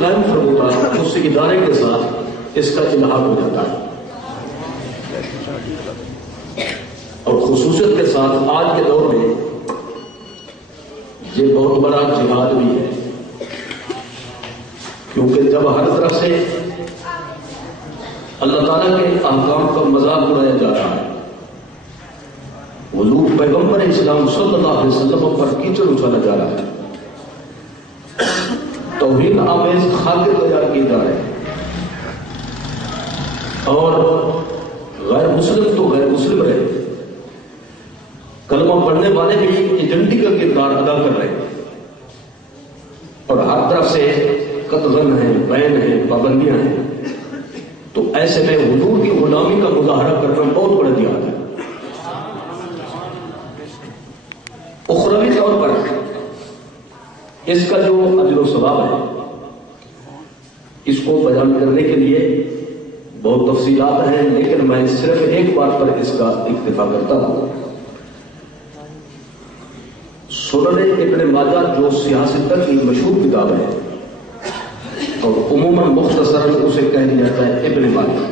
قائم ہوتا ہے اس ادارے کے ساتھ اس کا الحاق ہو جاتا ہے. اور خصوصیت کے ساتھ آج کے دور میں یہ بہت بڑا جہاد بھی ہے، کیونکہ جب ہر طرف سے اللہ تعالیٰ کے احکام کا مذاق اڑایا جا رہا ہے، حضور پیغمبر اسلام صلی اللہ علیہ وسلم پر کیچڑ اچھالا جا رہا ہے، توہین آمیز خاطر تیار کیے جا رہے ہیں، اور غیر مسلم تو غیر مسلم رہے، کلمہ پڑھنے والے بھی ایجنٹی کا کردار ادا کر رہے ہیں، اور ہر طرف سے قطغن ہیں، بین ہیں، پابندیاں ہیں. تو ایسے میں حضور کی غلامی کا مظاہرہ کرنا بہت بڑا جہاد ہے. اخروی طور پر اس کا جو اجر و ثواب ہے، اس کو بیان کرنے کے لیے بہت تفصیلات ہیں، لیکن میں صرف ایک بات پر اس کا اکتفا کرتا ہوں. سنن ابن ماجہ جو سیاست کی مشہور کتاب ہے، اور عموماً مختصر اسے کہہ دیا جاتا ہے ابن ماجہ.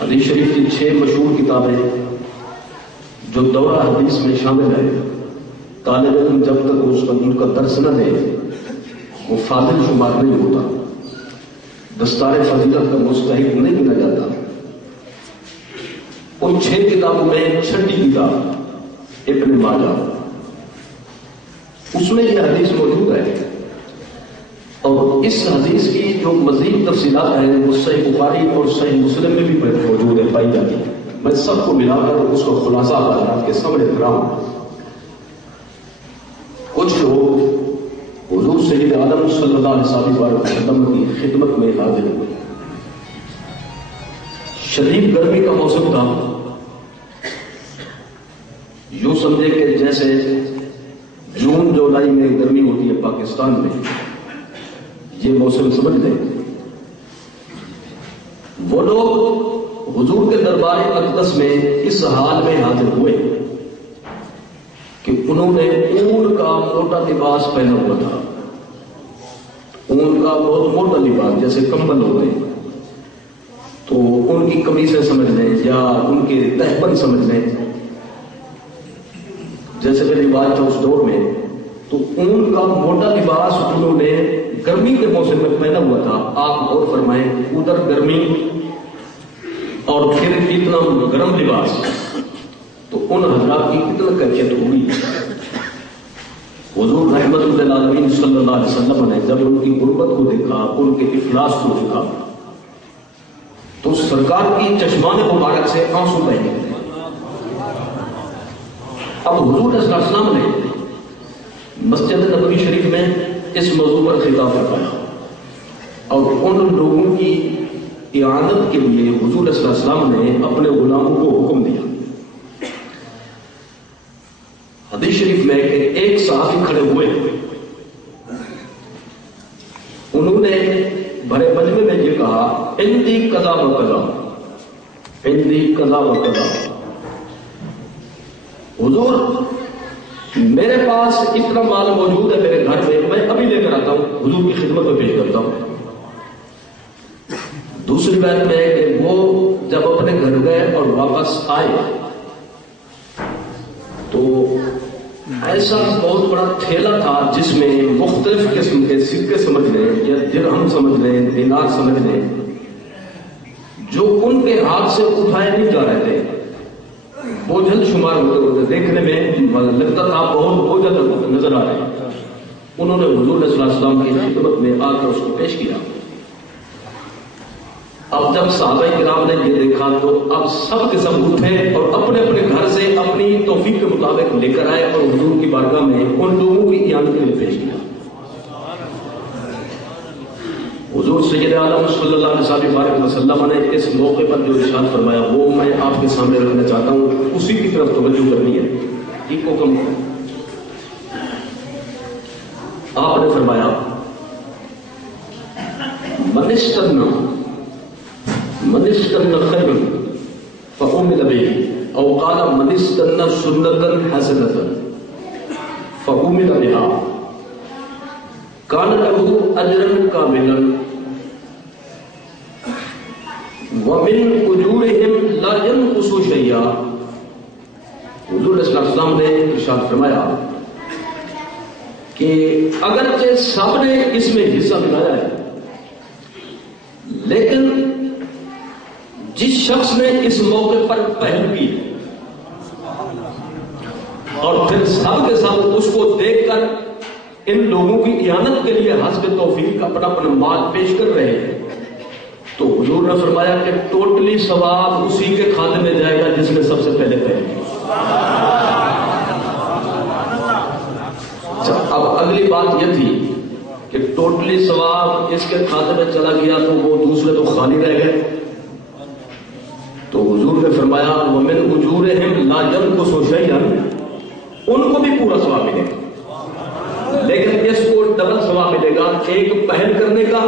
حدیث شریف کی 6 مشہور کتابیں جو دورہ حدیث میں شامل ہے، طالب علم جب تک ان کا درس نہ دے وہ فاضل شمار نہیں ہوتا، دستار فضیلت کا مستحق نہیں گنا جاتا. ان 6 کتابوں میں چھٹی کتاب ابن ماجہ، اس میں یہ حدیث موجود ہے، اور اس حدیث کی جو مزید تفصیلات ہیں وہ صحیح بخاری اور صحیح مسلم میں بھی موجود ہے، پائی جاتی ہے. میں سب کو ملا کر اس کو خلاصہ آپ کے سامنے رکھ رہا ہوں. کچھ لوگ حضور سید عالم صلی اللہ علیہ وسلم کی خدمت میں حاضر ہوئے. شدید گرمی کا موسم تھا، یوں سمجھے کہ جیسے جون جولائی میں گرمی ہوتی ہے پاکستان میں، یہ موسم سمجھ لیں. وہ لوگ حضور کے دربار اقدس میں اس حال میں حاضر ہوئے کہ انہوں نے اون کا موٹا لباس پہنا ہوا تھا. اون کا بہت موٹا لباس جیسے کمبل ہوتے ہیں، تو ان کی قمیصیں سمجھ لیں یا ان کے تہبند سمجھ لیں، جیسے کہ رواج تھا اس دور میں. تو اون کا موٹا لباس انہوں نے گرمی کے موسم میں پہنا ہوا تھا. آپ غور فرمائیں، ادھر گرمی اور پھر اتنا گرم لباس، تو ان حضرات کی کتنا کیفیت ہوگی. حضور رحمت للعالمین صلی اللہ علیہ وسلم نے جب ان کی غربت کو دیکھا، ان کے افلاس کو دیکھا، تو سرکار کی چشمان مبارک سے آنسو بہہ گئے. اب حضور صلی اللہ علیہ وسلم نے مسجد نبوی شریف میں اس موضوع پر خطاب فرمایا، اور ان لوگوں کی اعانت کے لیے حضور صلی اللہ علیہ وسلم نے اپنے غلاموں کو حکم دیا. حدیث شریف میں کہ ایک صحابی کھڑے ہوئے، انہوں نے بڑے مجمع میں یہ کہا، عندی قضا و قضا، عندی قضا و قضا. حضور میرے پاس اتنا مال موجود ہے میرے گھر میں ابھی لے کر آتا ہوں، حضور کی خدمت میں پیش کرتا ہوں. دوسری بات میں ہے کہ وہ جب اپنے گھر گئے اور واپس آئے تو ایسا بہت بڑا تھیلا تھا جس میں مختلف قسم کے سکے سمجھ لیں یا درہم سمجھ لیں، دینار سمجھ لیں، جو ان کے ہاتھ سے اٹھائے نہیں جا رہے تھے، بوجھل شمار ہوتے ہوتے دیکھنے میں لگتا تھا بہت بوجھل نظر آ رہے. انہوں نے حضور صلی اللہ علیہ وسلم کی خدمت میں آ کر اس کو پیش کیا. اب جب صحابہ کرام نے یہ دیکھا تو اب سب کے سب اٹھے اور اپنے اپنے گھر سے اپنی توفیق کے مطابق لے کر آئے اور حضور کی بارگاہ میں ان لوگوں کی اعانت کے لیے پیش کیا. حضور سید عالم صلی اللہ علیہ وسلم نے اس موقع پر جو ارشاد فرمایا وہ میں آپ کے سامنے رکھنا چاہتا ہوں، اسی کی طرف توجہ کرنی ہے. ایک حکم آپ نے فرمایا، من استنى خيرا فعمل به، او قال من استنى سنة حسنة فعمل بها، کان لہو اجرن کاملا ومن اجورہم لا ینقص شیئا. حضور صلی اللہ علیہ وسلم نے ارشاد فرمایا کہ اگرچہ سب نے اس میں حصہ دلایا ہے، لیکن جس شخص نے اس موقع پر پہل کی اور پھر سب کے ساتھ اس کو دیکھ کر ان لوگوں کی اعانت کے لیے حسب توفیق اپنا مال پیش کر رہے ہیں، تو حضور نے فرمایا کہ ٹوٹلی ثواب اسی کے کھاتے میں جائے گا جس نے سب سے پہلے پہل کی. اب اگلی بات یہ تھی کہ ٹوٹلی ثواب اس کے کھاتے میں چلا گیا تو وہ دوسرے تو خالی رہ گئے. تو حضور نے فرمایا ومن اجورہم لا ینقص شیئا، ان کو بھی پورا ثواب ملے گا، لیکن اس کو ڈبل ثواب ملے گا، ایک پہل کرنے کا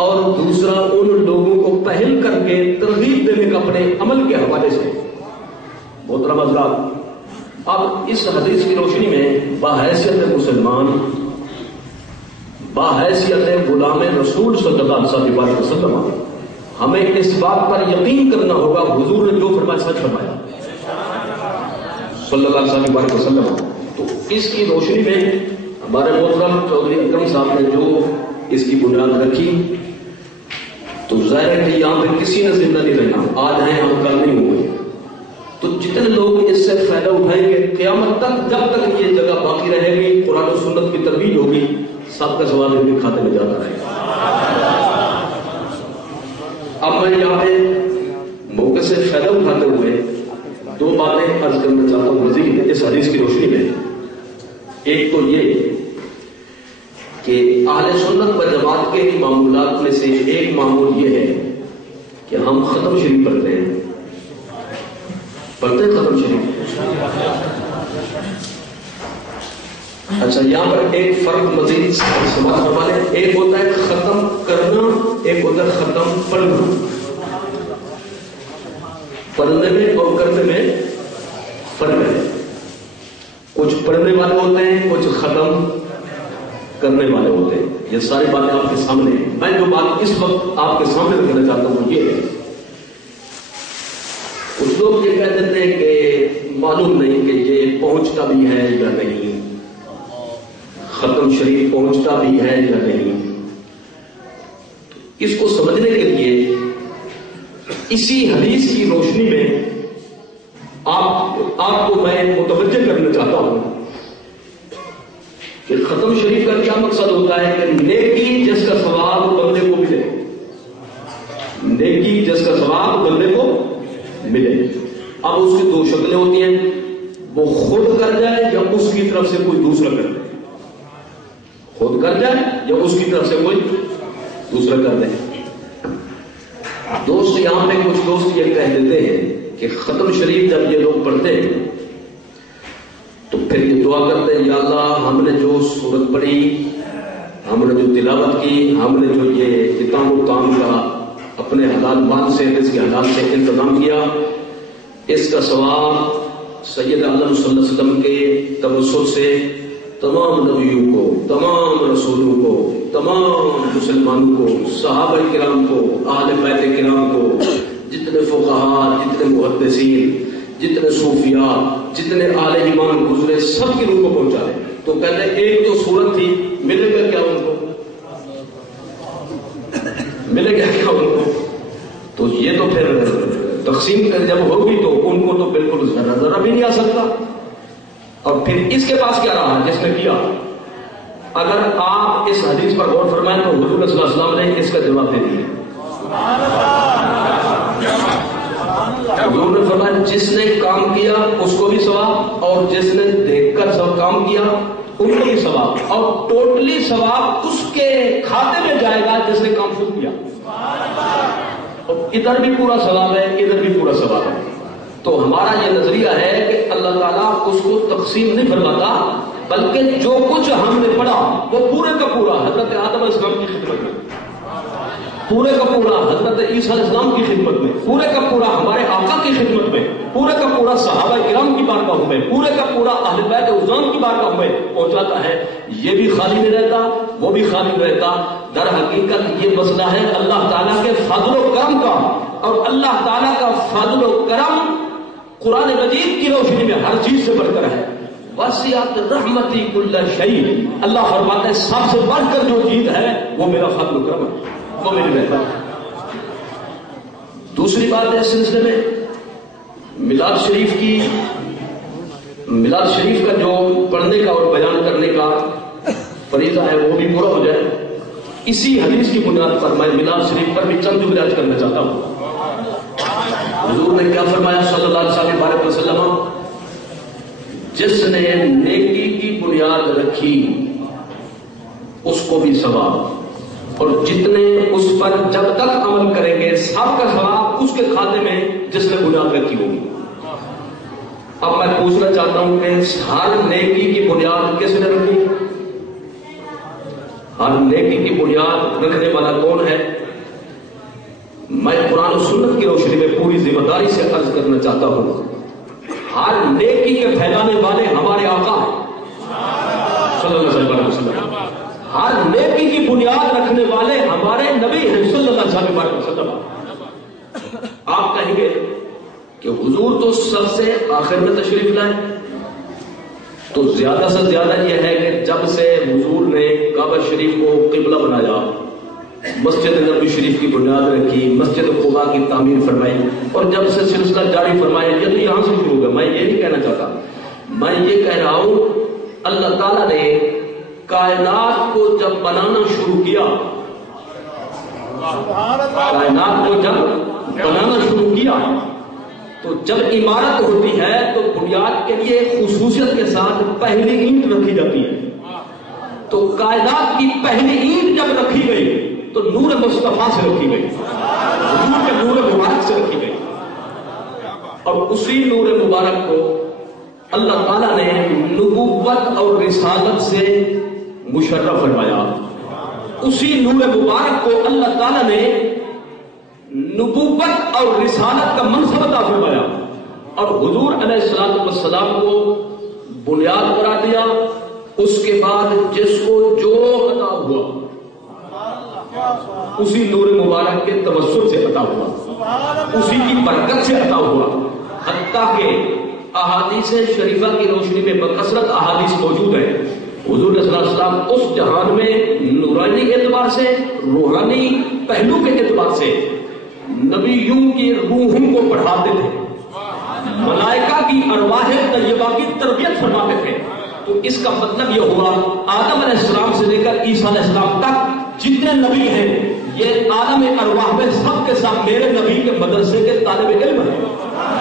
اور دوسرا ان لوگوں کو پہل کر کے ترغیب دینے کا اپنے عمل کے حوالے سے. محترم حضرات، اب اس حدیث کی روشنی میں بحیثیت مسلمان، بحیثیت غلام رسول صلی اللہ علیہ وسلم ہمیں اس بات پر یقین کرنا ہوگا حضور نے جو فرمایا سچ فرمایا صلی اللہ علیہ وسلم. تو اس کی روشنی میں ہمارے محترم چودھری اکرم صاحب نے جو اس کی بنیاد رکھی، تو ظاہر ہے کہ یہاں پہ کسی نے زندہ نہیں رہنا، آج ہیں ہم کل نہیں ہوئے. تو جتنے لوگ اس سے فائدہ اٹھائیں گے قیامت تک، جب تک یہ جگہ باقی رہے گی، قرآن و سنت کی ترویج ہوگی، سب کا سوال ان کے کھاتے میں جاتا رہے گا. اب میں یہاں پہ موقع سے فائدہ اٹھاتے ہوئے دو باتیں عرض کرنا چاہتا ہوں مزید اس حدیث کی روشنی میں. ایک تو یہ کہ اہل سنت و جماعت کے معمولات میں سے ایک معمول یہ ہے کہ ہم ختم شریف پڑھتے ہیں. پڑھتے ختم شریف. اچھا، یہاں پر ایک فرق مزید سماعت فرما لیں. ایک ہوتا ہے ختم کرنا، ایک ہوتا ہے ختم پڑھنا. پڑھنے میں اور کرنے میں فرق ہے. کچھ پڑھنے والے ہوتے ہیں، کچھ ختم کرنے والے ہوتے ہیں. یہ ساری باتیں آپ کے سامنے ہیں. میں جو بات اس وقت آپ کے سامنے رکھنا چاہتا ہوں یہ ہے، کچھ لوگ یہ کہہ دیتے ہیں کہ معلوم نہیں کہ یہ پہنچتا بھی ہے یا نہیں، ختم شریف پہنچتا بھی ہے یا نہیں. اس کو سمجھنے کے لیے اسی حدیث کی روشنی میں آپ کو میں متوجہ کرنا چاہتا ہوں کہ ختم شریف کا کیا مقصد ہوتا ہے کہ نیکی جس کا ثواب بندے کو ملے. نیکی جس کا ثواب بندے کو ملے. اب اس کی دو شکلیں ہوتی ہیں، وہ خود کر جائے یا اس کی طرف سے کوئی دوسرا کر دے. خود کر جائے یا اس کی طرف سے کوئی دوسرا کر دے. دوست یہاں پہ کچھ دوست یہ کہہ دیتے ہیں کہ ختم شریف جب یہ لوگ پڑھتے ہیں تو پھر یہ دعا کرتے ہیں یا اللہ ہم نے جو سورت پڑھی، ہم نے جو تلاوت کی، ہم نے جو یہ اتام و تام کا اپنے حلال مال سے، اس کے حلال سے انتظام کیا، اس کا ثواب سید عالم صلی اللہ علیہ وسلم کے توسل سے تمام نبیوں کو، تمام رسولوں کو، تمام مسلمانوں کو، صحابہ کرام کو، اہل بیت کرام کو، جتنے فقہاء، جتنے محدثین، جتنے صوفیاء، جتنے اہل ایمان گزرے، سب کی روح کو پہنچا دیں. تو کہتے ہیں ایک جو صورت تھی، ملے گا کیا ان کو؟ ملے گا کیا ان کو؟ تو یہ تو پھر تقسیم جب ہوگی تو ان کو تو بالکل ذرا ذرا بھی نہیں آ سکتا. اور پھر اس کے پاس کیا رہا جس نے کیا؟ اگر آپ اس حدیث پر غور فرمائیں تو حضور صلی اللہ علیہ وسلم نے اس کا جواب دے دیا. حضور نے فرمایا جس نے کام کیا اس کو بھی ثواب، اور جس نے دیکھ کر سب کام کیا ان کو بھی ثواب، اور ٹوٹلی ثواب اس کے کھاتے میں جائے گا جس نے کام خود کیا. ادھر بھی پورا ثواب ہے، ادھر بھی پورا ثواب ہے. تو ہمارا یہ نظریہ ہے کہ اللہ تعالیٰ اس کو تقسیم نہیں فرماتا، بلکہ جو کچھ ہم نے پڑھا وہ پورے کا پورا حضرت آدم علیہ السلام کی خدمت میں، پورے کا پورا حضرت عیسیٰ علیہ السلام کی خدمت میں، پورے کا پورا ہمارے آقا کی خدمت میں پورے کا پورا صحابہ کرام کی بارگاہوں میں، پورے کا پورا اہل بیت عظام کی بارگاہوں میں پہنچاتا ہے، یہ بھی خالی نہیں رہتا، وہ بھی خالی نہیں رہتا۔ در حقیقت یہ مسئلہ ہے اللہ تعالیٰ کے فضل و کرم کا، اور اللہ تعالیٰ کا فضل و کرم قرآن مجید کی روشنی میں ہر چیز سے بڑھ کر ہے۔ وسعت رحمتی کل شیء، اللہ فرماتا ہے سب سے بڑھ کر جو چیز ہے وہ میرا فضل و کرم ہے، وہ میری رحمت ہے۔ دوسری بات ہے اس سلسلے میں میلاد شریف کا جو پڑھنے کا اور بیان کرنے کا فریضہ ہے وہ بھی پورا ہو جائے۔ اسی حدیث کی بنیاد پر میں میلاد شریف پر بھی چند جملے عرض کرنا چاہتا ہوں۔ حضور نے کیا فرمایا صلی اللہ علیہ وسلم، جس نے نیکی کی بنیاد رکھی اس کو بھی ثواب، اور جتنے اس پر جب تک عمل کریں گے سب کا ثواب اس کے کھاتے میں جس نے بنیاد رکھی ہوگی۔ اب میں پوچھنا چاہتا ہوں کہ ہر نیکی کی بنیاد کس نے رکھی؟ ہر نیکی کی بنیاد رکھنے والا کون ہے؟ میں قرآن و سنت کی روشنی میں پوری ذمہ داری سے عرض کرنا چاہتا ہوں، ہر نیکی کے پھیلانے والے ہمارے آقا صلی اللہ علیہ وسلم، ہر نیکی کی بنیاد رکھنے والے ہمارے نبی ہیں صلی اللہ علیہ وسلم۔ آپ کہیں گے کہ حضور تو سب سے آخر میں تشریف لائے، تو زیادہ سے زیادہ یہ ہے کہ جب سے حضور نے کعبہ شریف کو قبلہ بنایا، مسجد نبوی شریف کی بنیاد رکھی، مسجد قباء کی تعمیر فرمائی، اور جب سے سلسلہ جاری فرمایا، یہ یہاں سے شروع ہوگا۔ میں یہ نہیں کہنا چاہتا، میں یہ کہہ رہا ہوں اللہ تعالیٰ نے کائنات کو جب بنانا شروع کیا، کائنات کو جب بنانا شروع کیا تو جب عمارت ہوتی ہے تو بنیاد کے لیے خصوصیت کے ساتھ پہلی اینٹ رکھی جاتی ہے۔ تو کائنات کی پہلی اینٹ جب رکھی گئی تو نور مصطفیٰ سے رکھی گئی، حضور کے نور مبارک سے رکھی گئی، اور اسی نور مبارک کو اللہ تعالیٰ نے نبوت اور رسالت سے مشرف فرمایا۔ اسی نور مبارک کو اللہ تعالیٰ نے نبوت اور رسالت کا منصب عطا فرمایا، اور حضور علیہ السلام کو بنیاد قرار دیا۔ اس کے بعد جس کو جو عطا ہوا اسی نور مبارک کے توسط سے عطا ہوا، اسی کی برکت سے عطا ہوا، حتیٰ کہ احادیث شریفہ کی روشنی میں بکثرت احادیث موجود ہیں۔ حضور صلی اللہ علیہ وسلم اس جہان میں نورانی اعتبار سے، روحانی پہلو کے اعتبار سے نبیوں کی روحوں کو پڑھاتے تھے، ملائکہ کی ارواح طیبہ کی تربیت فرماتے تھے۔ تو اس کا مطلب یہ ہوا آدم علیہ السلام سے لے کر عیسیٰ علیہ السلام تک جتنے نبی ہیں یہ عالم ارواح میں سب کے ساتھ میرے نبی کے مدرسے کے طالب علم ہیں،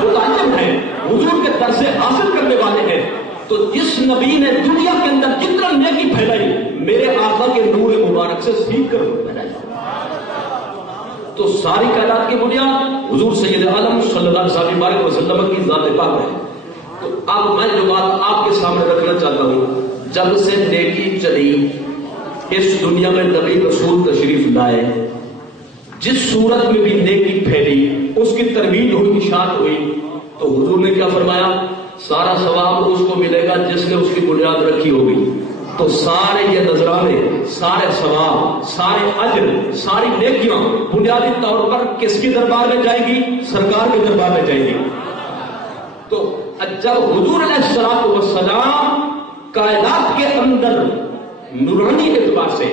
متعلم ہیں، حضور کے درس حاصل کرنے والے ہیں۔ تو جس نبی نے دنیا کے اندر جتنا نیکی پھیلائی میرے آقا کے نور مبارک سے سیکھ کر پھیلائی۔ تو ساری کائنات کی بنیاد حضور سید عالم صلی اللہ علیہ وسلم کی ذات پاک ہے۔ تو اب میں جو بات آپ کے سامنے رکھنا چاہتا ہوں، جب سے نیکی چلی، اس دنیا میں نبی رسول تشریف لائے، جس صورت میں بھی نیکی پھیلی اس کی ترویج ہوئی، اشاعت ہوئی، تو حضور نے کیا فرمایا؟ سارا ثواب اس کو ملے گا جس نے اس کی بنیاد رکھی ہوگی۔ تو سارے یہ نذرانے، سارے ثواب، سارے اجر، ساری نیکیاں بنیادی طور پر کس کی دربار میں جائے گی؟ سرکار کے دربار میں جائے گی۔ تو جب حضور علیہ السلام کائنات کے اندر نورانی اعتبار سے